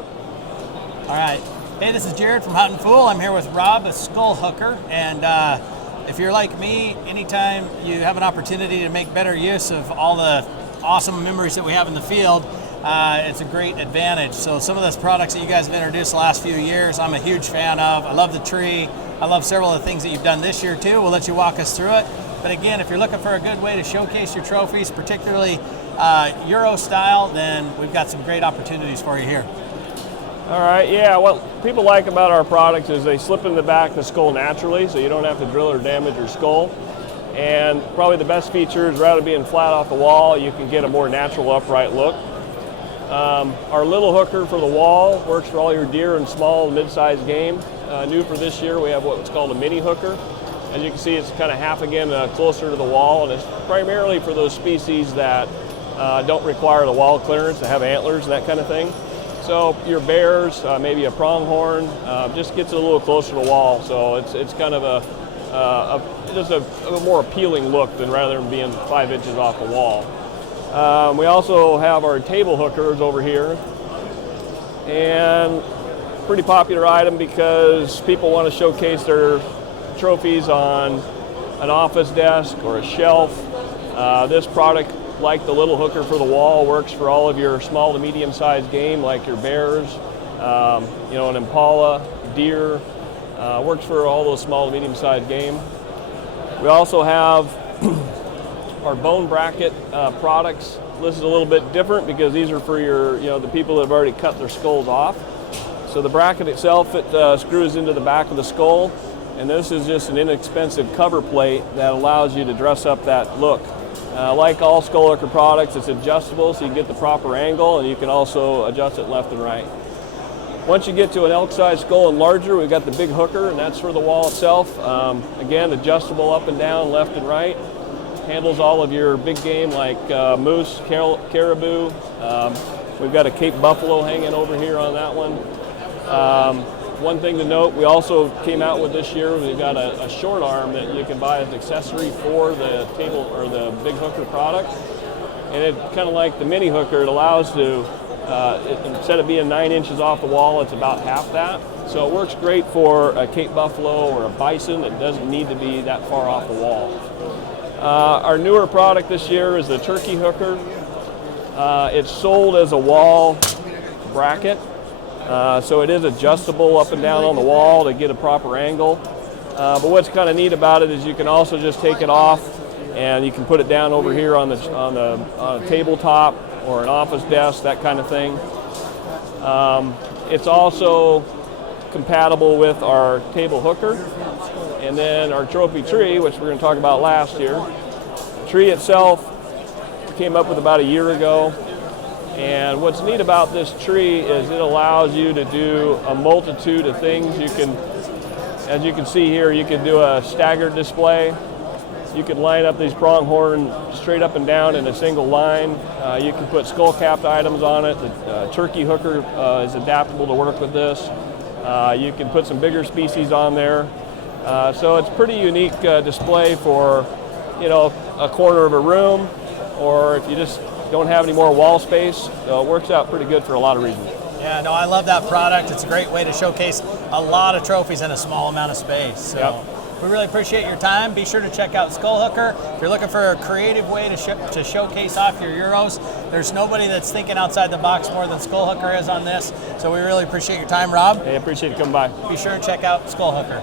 Yep. All right. Hey, this is Jared from Hunt and Fool. I'm here with Rob, a skull hooker, and if you're like me, anytime you have an opportunity to make better use of all the awesome memories that we have in the field, it's a great advantage. So some of those products that you guys have introduced the last few years, I'm a huge fan of. I love the tree. I love several of the things that you've done this year too. We'll let you walk us through it. But again, if you're looking for a good way to showcase your trophies, particularly Euro style, then we've got some great opportunities for you here. All right, yeah, what people like about our products is they slip in the back of the skull naturally, so you don't have to drill or damage your skull. And probably the best feature is rather than being flat off the wall, you can get a more natural upright look. Our little hooker for the wall works for all your deer and small and mid-sized game. New for this year, we have what's called a mini hooker. As you can see, it's kind of half again closer to the wall, and it's primarily for those species that don't require the wall clearance, that have antlers and that kind of thing. So your bears, maybe a pronghorn, just gets a little closer to the wall. So it's kind of just a more appealing look than rather than being 5 inches off the wall. We also have our table hookers over here, and pretty popular item because people want to showcase their trophies on an office desk or a shelf. This product, like the little hooker for the wall, works for all of your small to medium-sized game, like your bears, an impala, deer. Works for all those small to medium-sized game. We also have our bone bracket products. This is a little bit different because these are for your, the people that have already cut their skulls off. So the bracket itself, it screws into the back of the skull, and this is just an inexpensive cover plate that allows you to dress up that look. Like all skull hooker products, it's adjustable so you get the proper angle, and you can also adjust it left and right. Once you get to an elk-sized skull and larger, we've got the big hooker, and that's for the wall itself. Again, adjustable up and down, left and right. Handles all of your big game like moose, caribou. We've got a Cape buffalo hanging over here on that one. One thing to note, we also came out with this year, we've got a short arm that you can buy as an accessory for the table or the big hooker product. And it kind of like the mini hooker, it allows to, instead of being 9 inches off the wall, it's about half that. So it works great for a Cape buffalo or a bison that doesn't need to be that far off the wall. Our newer product this year is the turkey hooker. It's sold as a wall bracket. So it is adjustable up and down on the wall to get a proper angle. But what's kind of neat about it is you can also just take it off and you can put it down over here on a tabletop or an office desk, that kind of thing. It's also compatible with our table hooker, and then our trophy tree, which we're going to talk about last year. The tree itself came up with about a year ago. And what's neat about this tree is it allows you to do a multitude of things. You can, as you can see here, you can do a staggered display. You can line up these pronghorn straight up and down in a single line. You can put skull-capped items on it. The turkey hooker is adaptable to work with this. You can put some bigger species on there. So it's a pretty unique display for, a corner of a room, or if you just don't have any more wall space. It works out pretty good for a lot of reasons. Yeah, no, I love that product. It's a great way to showcase a lot of trophies in a small amount of space. So Yep. we really appreciate your time. Be sure to check out Skull Hooker. If you're looking for a creative way to showcase off your Euros, there's nobody that's thinking outside the box more than Skull Hooker is on this. So we really appreciate your time, Rob. Hey, I appreciate you coming by. Be sure to check out Skull Hooker.